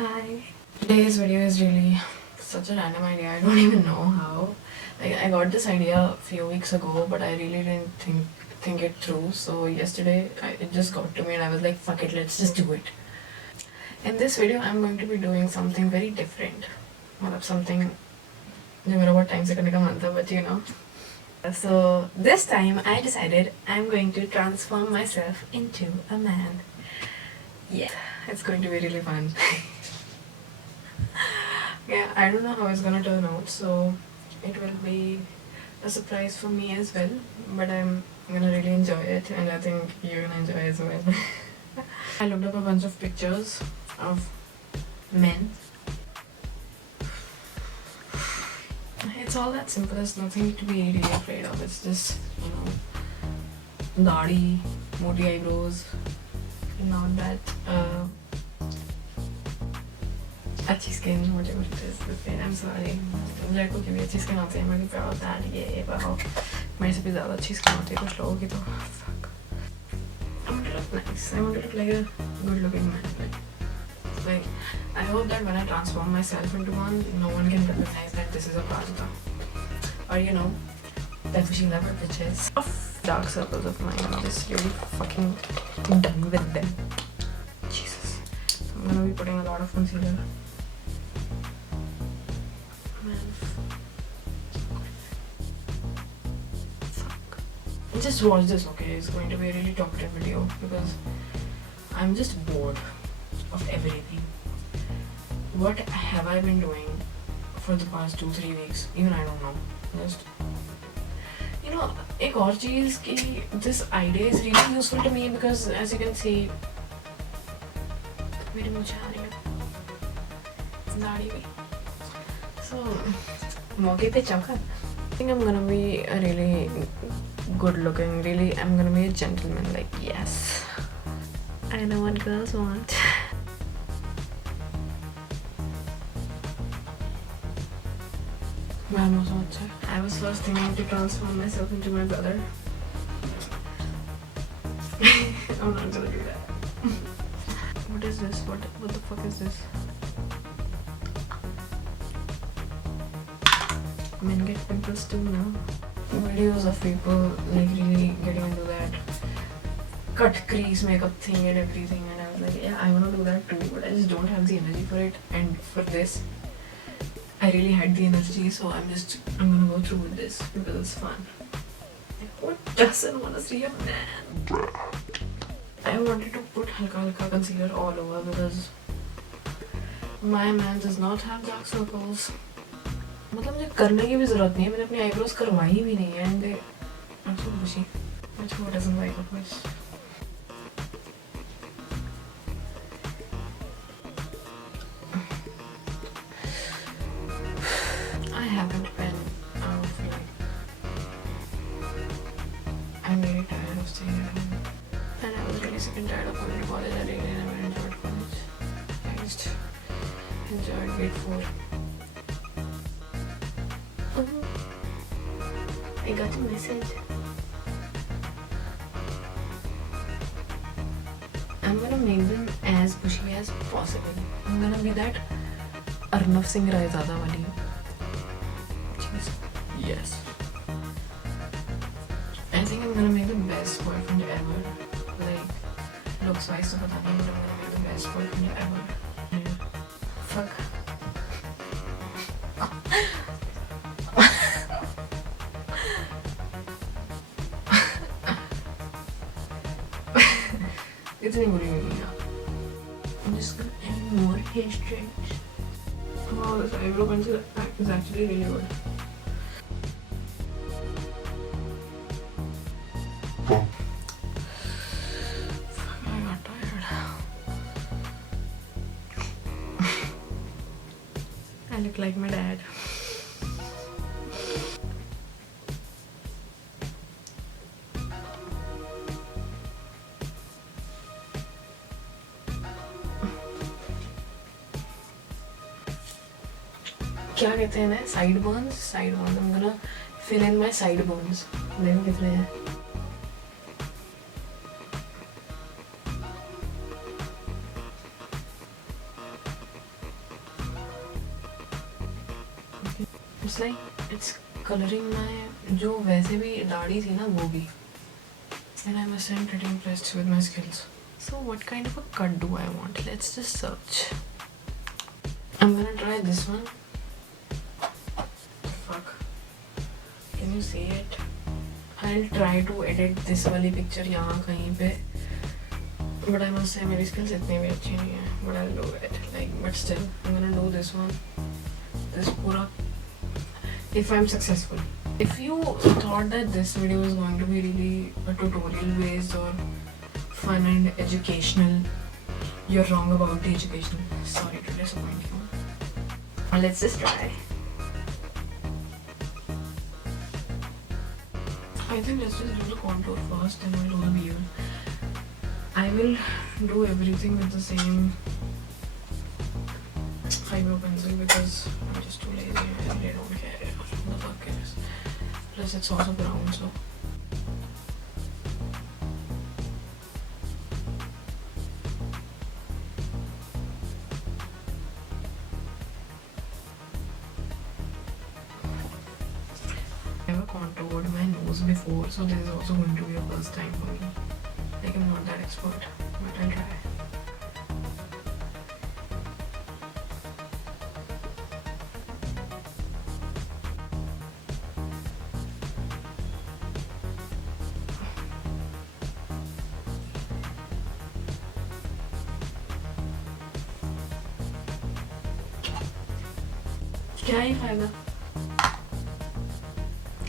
Hi. Today's video is really such a random idea. I don't even know how. Like I got this idea a few weeks ago, but I really didn't think it through. So yesterday it just got to me and I was like, fuck it, let's just do it. In this video, I'm going to be doing something very different. मतलब something जो मेरा बहुत time से करने का मन था, but you know. So this time I decided I'm going to transform myself into a man. Yeah, it's going to be really fun. Yeah, I don't know how it's gonna turn out, so it will be a surprise for me as well, but I'm gonna really enjoy it and I think you're gonna enjoy as well. I looked up a bunch of pictures of men. It's all that simple, there's nothing to be really afraid of. It's just, you know, दाढ़ी, मोटी eyebrows, not that अच्छी skin, whatever it is. I'm sorry. लड़कों की भी अच्छी skin होती है. I'm really proud of that. ये वाह. मेरे से भी ज़्यादा अच्छी स्किन होती है कुछ लोगों की तो. Fuck. I want to look nice. I want to look like a good-looking man. Like I hope that when I transform myself into one, no one can recognize that this is a Prajita. Or you know, that Fushila bitches. Of dark circles of mine. I'm just really fucking done with them. Jesus. So I'm gonna be putting a lot of concealer. Just watch this, okay? It's going to be a really talkative video because I'm just bored of everything. What have I been doing for the past 2-3 weeks? Even I don't know. Just, you know, एक और चीज़ कि this idea is really useful to me because as you can see, मेरे मुझे आ रही है दाढ़ी भी. So मौके पे चौका. I think I'm gonna be a really good looking, really I'm gonna be a gentleman, like yes. I know what girls want. I was first thinking to transform myself into my brother. I'm not gonna do that. What is this? What the fuck is this? Men get pimples too now. Videos of people like really getting into that cut crease makeup thing and everything, and I was like, yeah, I wanna do that too, but I just don't have the energy for it. And for this, I really had the energy, so I'm gonna go through with this because it's fun. Who doesn't wanna see a man? I wanted to put halka concealer all over because my man does not have dark circles. मतलब मुझे करने की भी ज़रूरत नहीं है. मैंने अपनी आईब्रोज करवाई भी नहीं है and I'm so bushy. But who doesn't like it much? I haven't been out of I'm really tired of staying at home. And I was really sick and tired of going to college. I really never enjoyed college. I just enjoyed grade 4. I got a message. I'm gonna make them as bushy as possible. I'm gonna be that Arnav Singh Raizada wali. Jeez. Yes. I think I'm gonna make the best boyfriend ever. Like, looks wise to pata nahi, but I'm gonna make the best boyfriend ever. Yeah. Fuck. इतनी बुरी नहीं है. I'm just gonna add more hair strands. Wow, this eyebrow concealer pack is actually really good. I got tired. I look like my dad. क्या कहते हैं ना sideburns. I'm gonna fill in my sideburns. देखो कितने हैं. It's like it's coloring my जो वैसे भी दाढ़ी थी ना वो भी. And I must say I'm pretty impressed with my skills. So what kind of a cut do I want? Let's just search. I'm gonna try this one. Fuck. Can you see it? I'll try to edit this वाली picture यहाँ कहीं पे. But I must say मेरी skills इतनी भी अच्छी नहीं है. But I'll do it. Like, but still, I'm gonna do this one. This पूरा. If I'm successful. If you thought that this video is going to be really a tutorial based or fun and educational, you're wrong about the educational. Sorry to disappoint you. Let's just try. I think let's just do the contour first and we'll do the beard. I will do everything with the same eyebrow pencil because I'm just too lazy and I really don't care who the fuck cares. Plus it's also brown, so I never contoured my nose before, so this is also going to be a first time for me. Like, I'm not that expert, but I'll try. क्या ही फायदा.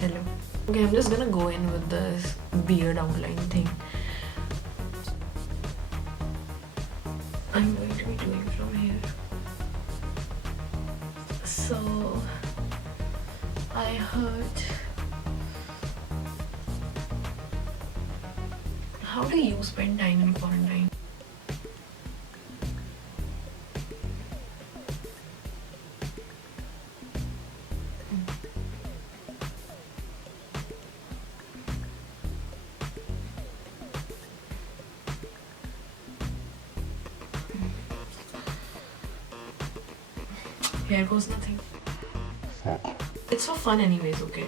Hello. Okay, I'm just gonna go in with this beard outline thing. I'm going to be doing from here. So I heard. How do you spend time in quarantine? Here goes nothing. It's for fun anyways, okay?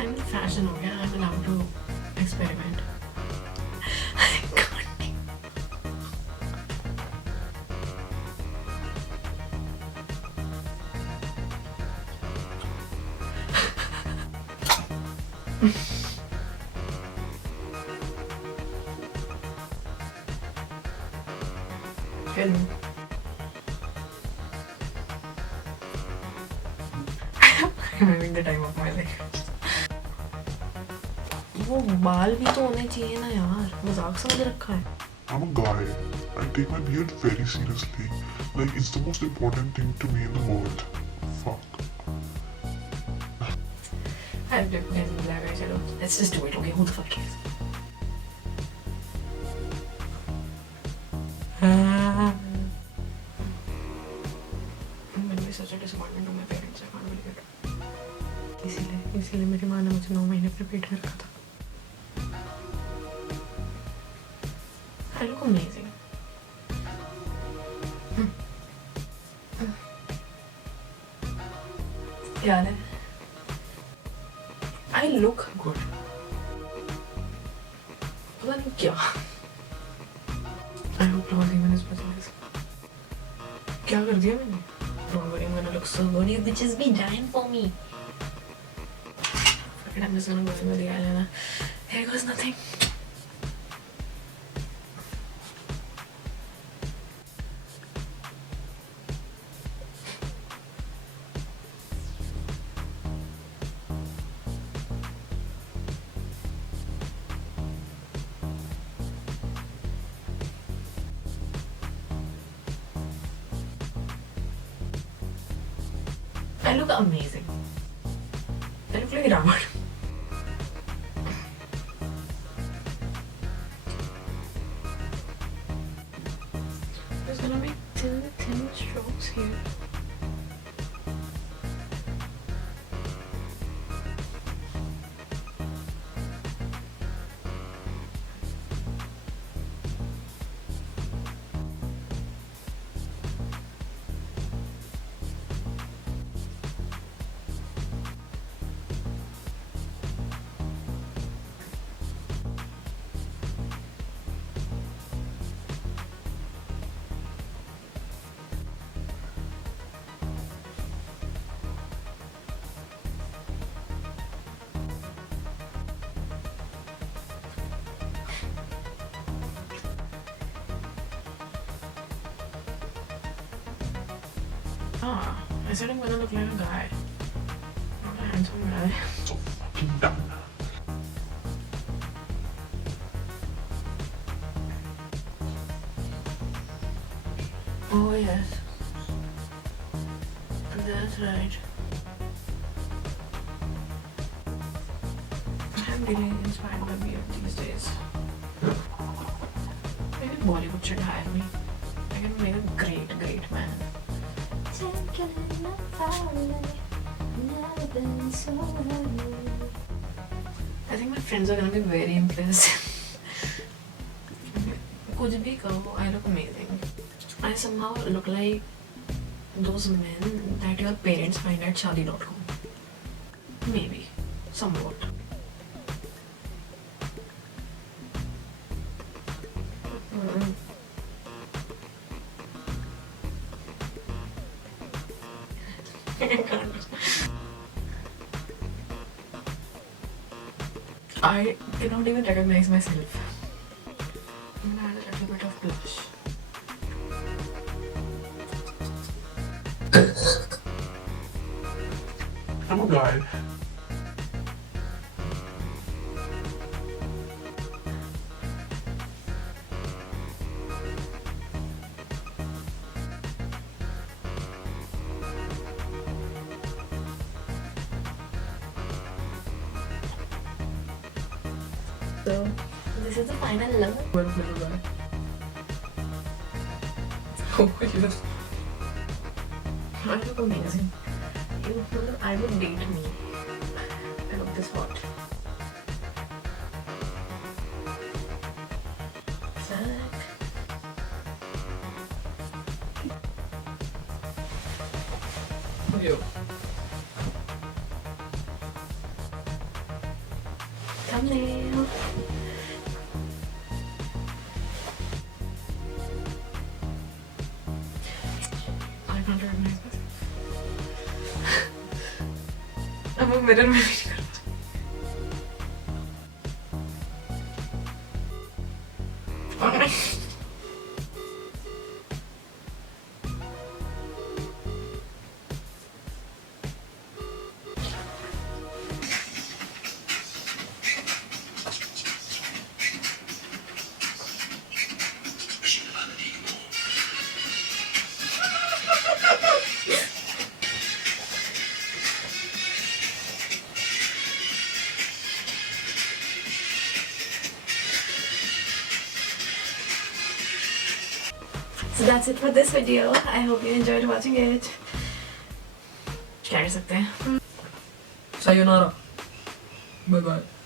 I'm in fashion, okay? I'm allowed to experiment. I can't. Hello. I'm having the time of my life. वो बाल भी तो होने चाहिए ना यार. मजाक समझ रखा है. I'm a guy. I take my beard very seriously. Like, it's the most important thing to me in the world. Fuck. I'll do it. Chalo. Let's just do it, okay? Who the fuck cares? I'm gonna be such a disappointment to my parents. I can't believe it. इसीलिए मेरी माँ ने मुझे 9 महीने prepare कर रखा था. I look amazing. यार है. I look good. पता नहीं क्या. I hope not even is this. क्या कर दिया मैंने? Don't worry, I'm gonna look so good. You bitches be dying for me. Fuck it, I'm just gonna go in with the eyeliner. Here goes nothing. I look amazing. I look Like Ravan. Just gonna make thin strokes here. I said I'm gonna look like a guy, not a handsome guy. So fucking dumb. Oh yes, that's right. I'm really inspired by beard these days. Maybe Bollywood should hire me. I can make a great man. I think my friends are gonna be very impressed. Kuch bhi kaho, I look amazing. I somehow look like those men that your parents find at Shadi.com. Maybe, somewhat. I cannot even recognize myself. I'm gonna add a little bit of blush. I'm a guy. So, this is the final look. Well, little guy. Oh, yes. I look amazing. I would date me. I look this hot. Yo. Thumbnail. I can't recognize myself. I'm a mirror में भी नहीं करता. So that's it for this video. I hope you enjoyed watching it. क्या कर सकते हैं? Sayonara. Bye bye.